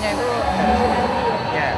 prosesnya itu ya.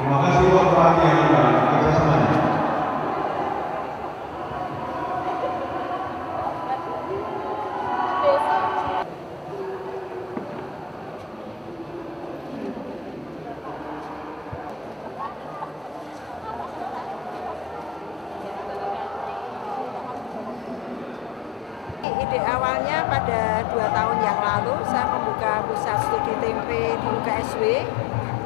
Terima kasih buat perhatian dan kerjasamanya. Ide awalnya pada 2 tahun yang lalu saya membuka pusat studi tempe di UKSW.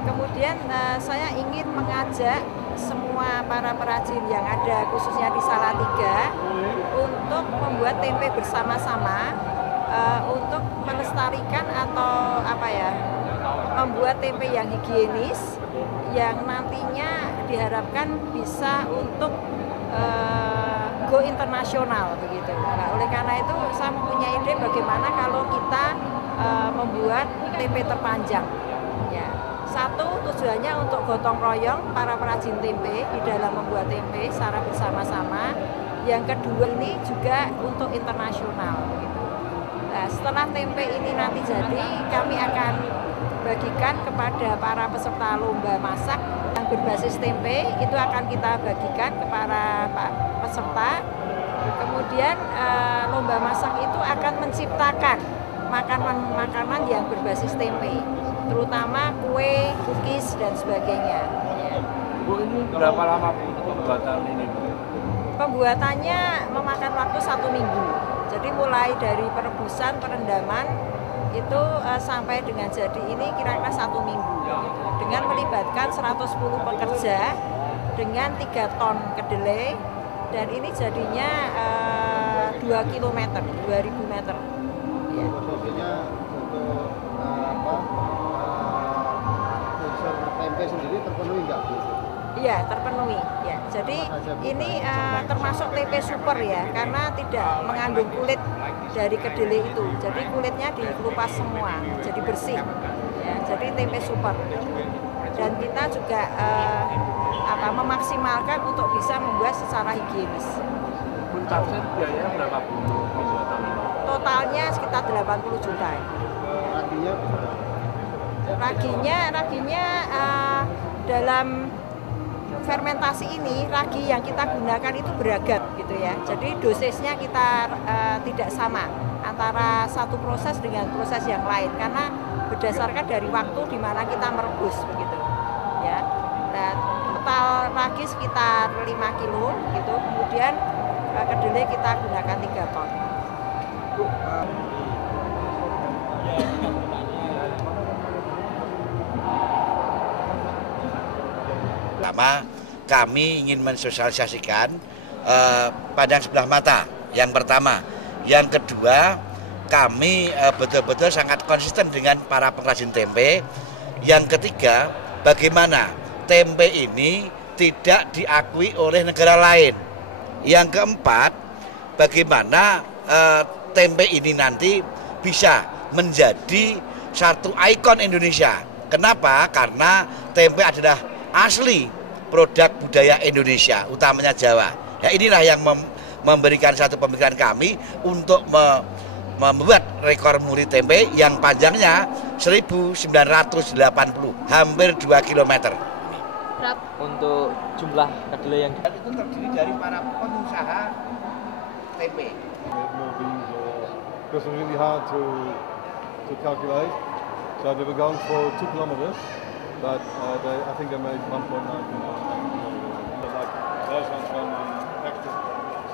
Kemudian saya ingin mengajak semua para perajin yang ada khususnya di Salatiga untuk membuat tempe bersama-sama untuk melestarikan atau membuat tempe yang higienis yang nantinya diharapkan bisa untuk go internasional begitu. Nah, oleh karena itu saya mempunyai ide bagaimana kalau kita membuat tempe terpanjang. Ya. Satu, tujuannya untuk gotong royong para perajin tempe di dalam membuat tempe secara bersama-sama. Yang kedua ini juga untuk internasional. Gitu. Nah, setelah tempe ini nanti jadi, kami akan bagikan kepada para peserta lomba masak yang berbasis tempe. Itu akan kita bagikan kepada peserta. Kemudian lomba masak itu akan menciptakan makanan-makanan yang berbasis tempe, terutama kue, cookies, dan sebagainya. Ya. Bu, ini berapa lama Bu pembuatan ini? Pembuatannya memakan waktu 1 minggu. Jadi mulai dari perebusan, perendaman, itu sampai dengan jadi ini kira-kira 1 minggu. Dengan melibatkan 110 pekerja dengan 3 ton kedelai, dan ini jadinya 2 km, 2000 meter. Ya. Filosofinya untuk unsur tempe sendiri terpenuhi nggak Bu? Iya, terpenuhi. Ya. Jadi ini termasuk tempe super ya, karena tidak mengandung kulit dari kedelai itu. Jadi kulitnya dikelupas semua, jadi bersih. Ya, jadi tempe super. Dan kita juga memaksimalkan untuk bisa membuat secara higienis. Puntaknya biayanya berapa Bu? Totalnya sekitar 80 juta. Raginya dalam fermentasi ini ragi yang kita gunakan itu beragam gitu ya. Jadi dosisnya kita tidak sama antara satu proses dengan proses yang lain karena berdasarkan dari waktu di mana kita merebus begitu. Ya. Dan total ragi sekitar 5 kilo gitu. Kemudian kedelai kita gunakan 3 ton. Pertama, kami ingin mensosialisasikan pandang sebelah mata. Yang pertama, yang kedua, kami betul-betul sangat konsisten dengan para pengrajin tempe. Yang ketiga, bagaimana tempe ini tidak diakui oleh negara lain. Yang keempat, bagaimana tempe ini nanti bisa menjadi satu ikon Indonesia. Kenapa? Karena tempe adalah asli produk budaya Indonesia, utamanya Jawa. Ya inilah yang memberikan satu pemikiran kami untuk membuat rekor muri tempe yang panjangnya 1980, hampir 2 km. Untuk jumlah kedelai yang itu terdiri dari para pengusaha tempe. Because it's really hard to calculate. So they were going for 2 kilometers, but I think they made 1.9 kilometers. Like those ones when we packed it,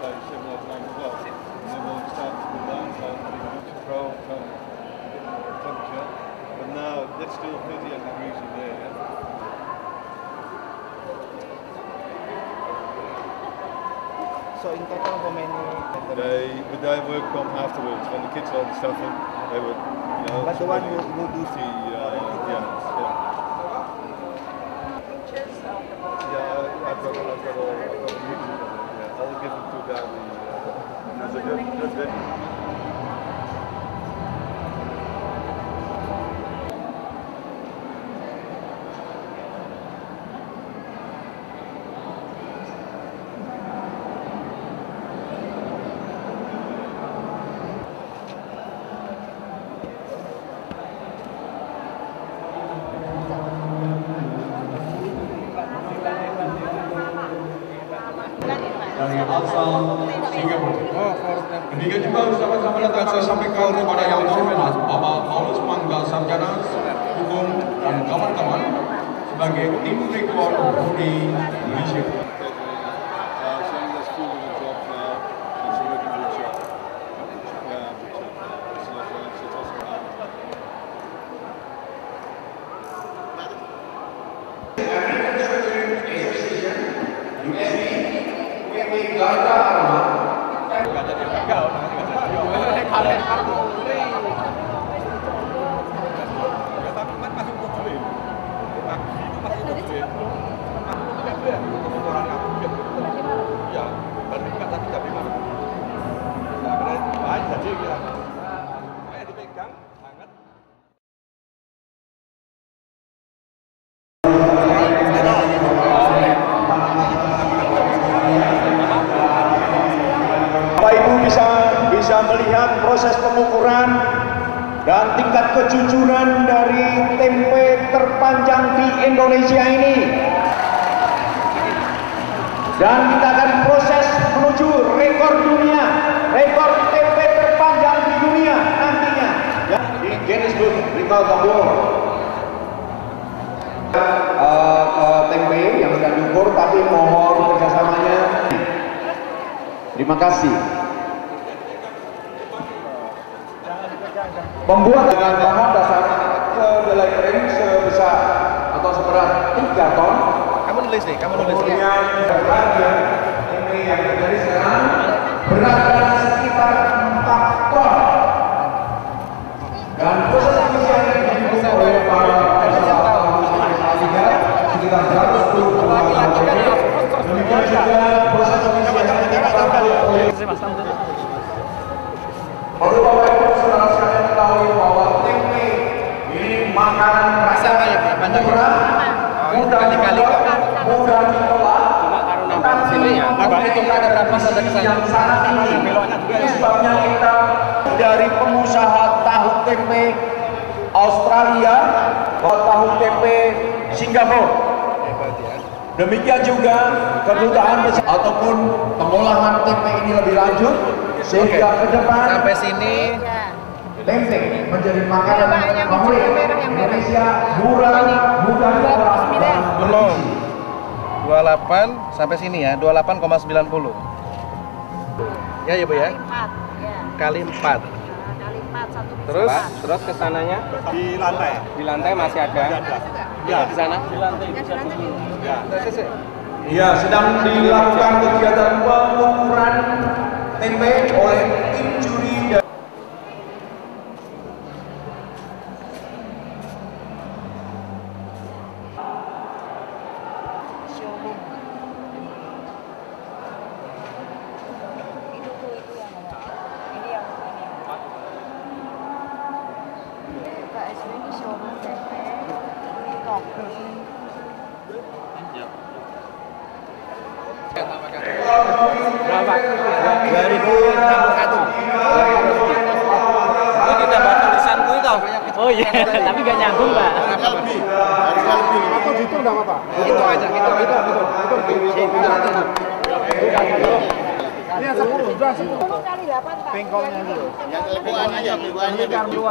say 7 or 8 as well. And then when it started to cool down, so we control temperature. But now it's still 38 degrees in there. So in total how many? They work on afterwards when the kids are stuffing. They would, you know. But the one who do Yeah. Yeah, I've got all the YouTube of it. Yeah, I'll give them to Gabby. That's a good. Dari asal Singapura. Demikian juga sama-sama datang kami sampaikan kepada yang terhormat Bapak Paulus Mangga Sarjana Hukum dan kawan-kawan sebagai tim rekor di Indonesia. Bapak Ibu bisa melihat proses pengukuran dan tingkat kejujuran dari tempe terpanjang di Indonesia ini. Dan kita akan proses menuju rekor dunia, rekor tempe terpanjang di dunia nantinya di Guinness Book Record of World. Tempe yang sudah diukur, tapi mohon kerjasamanya. Terima kasih. Membuat dengan bahan dasar kedelai kering sebesar atau seberat 3 ton. Kamu nulis deh, kamu nulis. Kemudian berat tempe yang terjadi sekarang beratnya sekitar 4 ton. Dan proses pengisian yang didukung oleh para peserta sekitar 120 laki-laki. Demikian juga proses pengisian yang dilakukan oleh perlu Bapak Ibu saudara sekalian ketahui bahwa tempe ini makanan rasa murah, mudah diolah, mudah diolah. Tapi kita ada berapa saja kesana yang sangat tinggi. Itu sebabnya kita dari pengusaha tahu tempe Australia, tahu tempe Singapura. Demikian juga kedutaan besar ataupun pengolahan tempe ini lebih lanjut sehingga ke depan Sampai sini tempe menjadi makanan favorit Indonesia, murah, mudah diolah. belum 28 sampai sini ya, 28,90. Ya Bu ya. Kali 4. Kali 4 satu. Terus ke sananya Di lantai. di lantai masih ada. Ya. Di sana. Ya, sedang dilakukan kegiatan pengukuran tempe oleh tim juri dan Berapa? 2061. Itu ditambah tulisanku itu. Oh iya, tapi nggak nyambung, Pak. Atau gitu enggak apa-apa. Itu aja, itu. Ini yang 10 sudah sih. 10 kali 8 Pak. Pengkolnya dulu.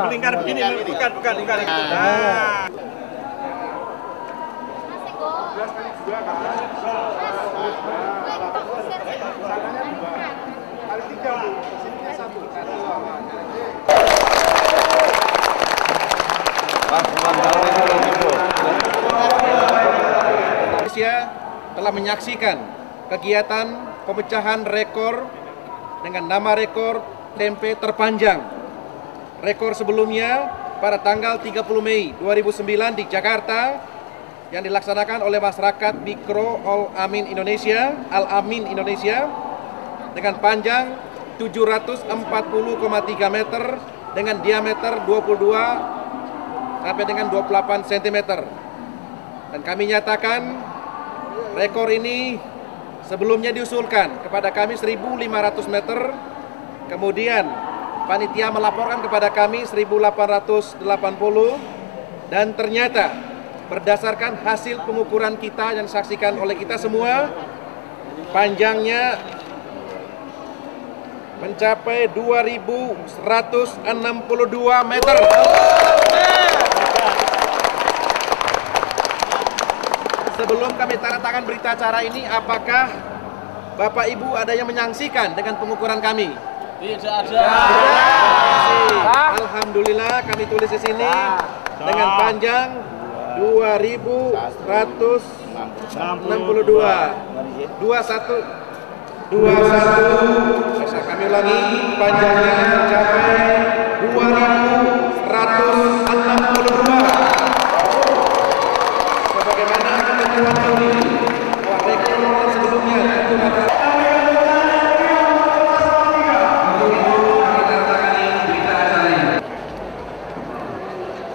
Melingkar begini, bukan. Nah. Indonesia telah menyaksikan kegiatan pemecahan rekor dengan nama rekor tempe terpanjang. Rekor sebelumnya pada tanggal 30 Mei 2009 di Jakarta yang dilaksanakan oleh masyarakat Mikro Al-Amin Indonesia dengan panjang 740,3 meter dengan diameter 22 sampai dengan 28 cm. Dan kami nyatakan rekor ini sebelumnya diusulkan kepada kami 1.500 meter, kemudian panitia melaporkan kepada kami 1.880, dan ternyata berdasarkan hasil pengukuran kita yang disaksikan oleh kita semua, panjangnya mencapai 2.162 meter. Sebelum kami tanda tangan berita acara ini, apakah Bapak Ibu ada yang menyaksikan dengan pengukuran kami? Tidak ada. Alhamdulillah kami tulis di sini dengan panjang 2.162. 21. Kami ulangi, panjangnya mencapai 2.162. Sebagaimana ketentuan ini, rekor sebelumnya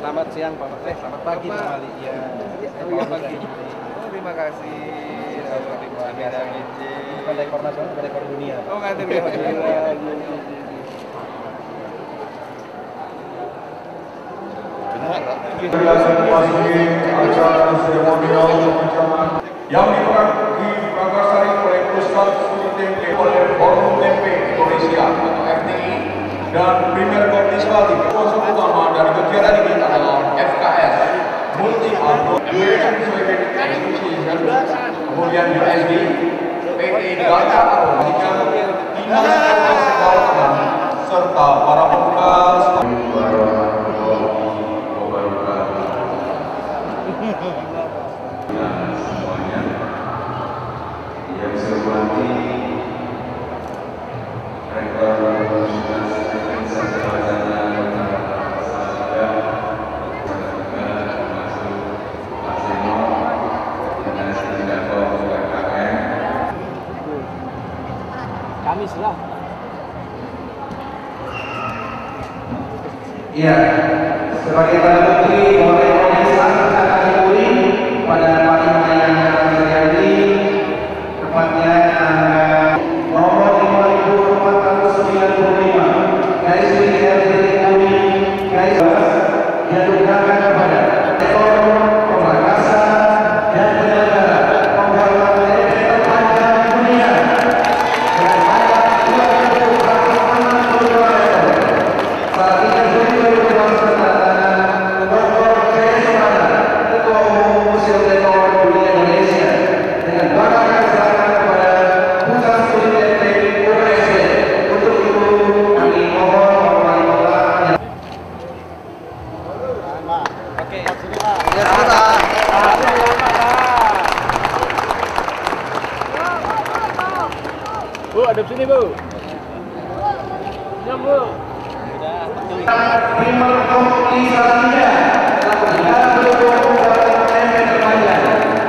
Selamat siang Pak Menteri, selamat pagi Pak Ali. Ya. Selamat pagi. Terima kasih. Bukan rekor nasional, bukan rekor dunia. Oh, nggak ada. yang diprakarsai oleh Pusat Studi Tempe oleh Forum Tempe Indonesia atau FTI dan Premier Kondiswali. Sponsor utama dari kegiatan ini adalah FKS Multi Agro American Soybean Association, kemudian USD, PT Data Agro, serta para petugas. Kami serah. Iya, sebagai Perdana Menteri Bapak Indonesia akan diuji pada paling yang terjadi tepatnya tanggal nomor 5495 garis miring garis yang digunakan kepada sektor pemangkasan dan penyelenggara pembuatan tempe terpanjang di dunia dengan panjang 2.162 meter. Saat ini Bu, ada sini, Bu. Ya, Bu. Terima kasih Salatiga telah berbicara mendukung pembuatan tempe terpanjang.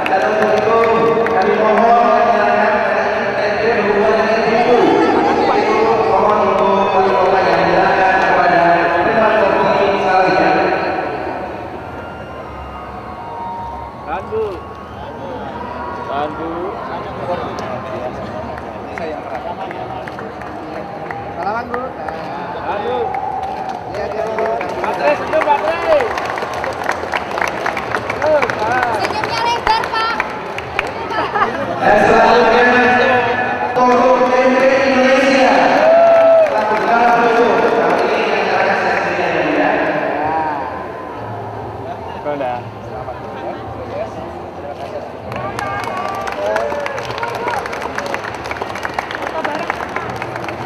Dan untuk itu kami mohon menyerahkan tempe berhubungan dengan itu. Mohon untuk wali kota yang menyerahkan kepada Terima kasih Salatiga. Kan, Bu. Bantu. Saya yang berat. Salaman Bu. Aduh. Iya. Baterai senyum, baterai. Senyumnya lebar, Pak. Dan selanjutnya Toro Tempe Indonesia. Lakukan dulu. Kali ini acaranya sesinya ya. Udah.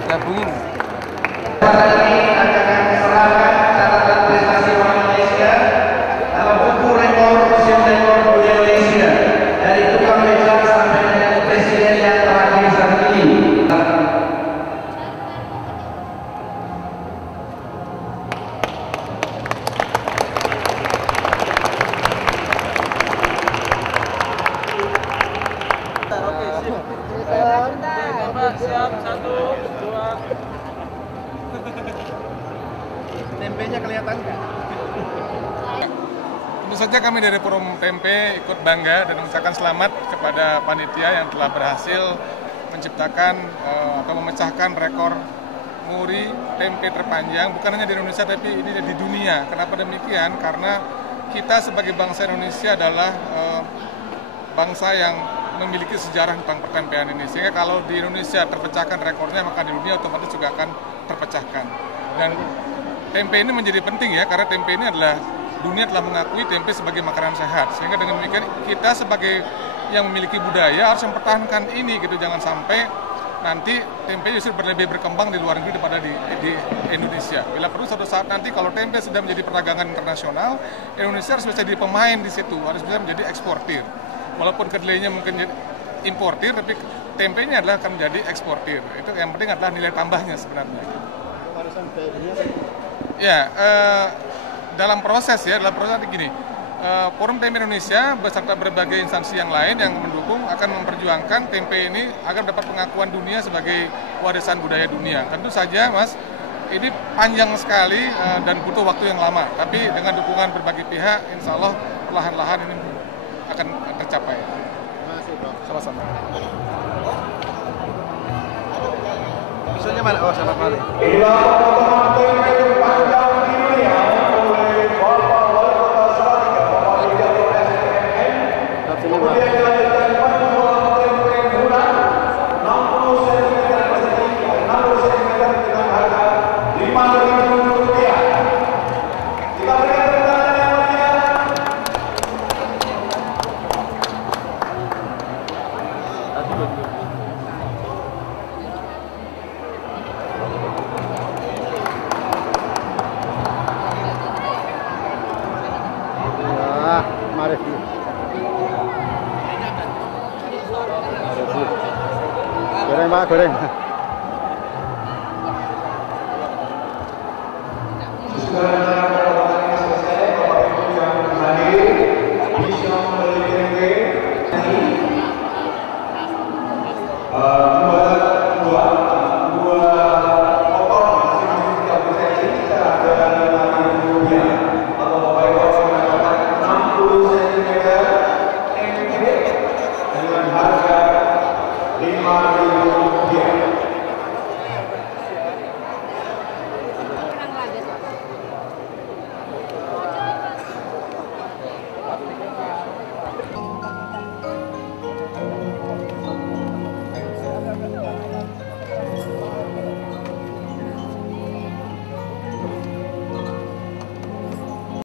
Gabungin. Hari ini akan diserahkan catatan prestasi orang Indonesia dalam buku rekor museum rekor budaya Indonesia dari tukang beca sampai dengan presiden yang terakhir saat ini. Siap, 1, 2. Tempenya kelihatan nggak? Tentu saja kami dari Forum Tempe ikut bangga dan mengucapkan selamat kepada panitia yang telah berhasil menciptakan atau memecahkan rekor muri tempe terpanjang, bukan hanya di Indonesia tapi ini di dunia. Kenapa demikian? Karena kita sebagai bangsa Indonesia adalah bangsa yang memiliki sejarah tentang pertempean ini, sehingga kalau di Indonesia terpecahkan rekornya, maka di dunia otomatis juga akan terpecahkan. Dan tempe ini menjadi penting ya, karena tempe ini adalah dunia telah mengakui tempe sebagai makanan sehat, sehingga dengan demikian kita sebagai yang memiliki budaya harus mempertahankan ini gitu, jangan sampai nanti tempe justru lebih berkembang di luar negeri daripada di Indonesia. Bila perlu suatu saat nanti kalau tempe sudah menjadi perdagangan internasional, Indonesia harus bisa jadi pemain di situ, harus bisa menjadi eksportir. Walaupun kedelainya mungkin importir, tapi tempenya adalah akan menjadi eksportir. Itu yang penting adalah nilai tambahnya sebenarnya. Ya, dalam proses begini, Forum Tempe Indonesia beserta berbagai instansi yang lain yang mendukung akan memperjuangkan tempe ini agar dapat pengakuan dunia sebagai warisan budaya dunia. Tentu saja, Mas, ini panjang sekali dan butuh waktu yang lama. Tapi dengan dukungan berbagai pihak, insya Allah perlahan-lahan ini akan tercapai. Sama-sama. Visualnya mana? Oh, sama kali. Inilah potongan tempe terpanjang di dunia oleh Bapak Wali Kota Salatiga, Bapak Wijayanto SPM. Kemudian dilanjutkan penjualan tempe murah 60 cm persegi, 60 cm dengan harga Rp5.000. Kita berikan tepuk tangan yang meriah. Goreng Pak, goreng.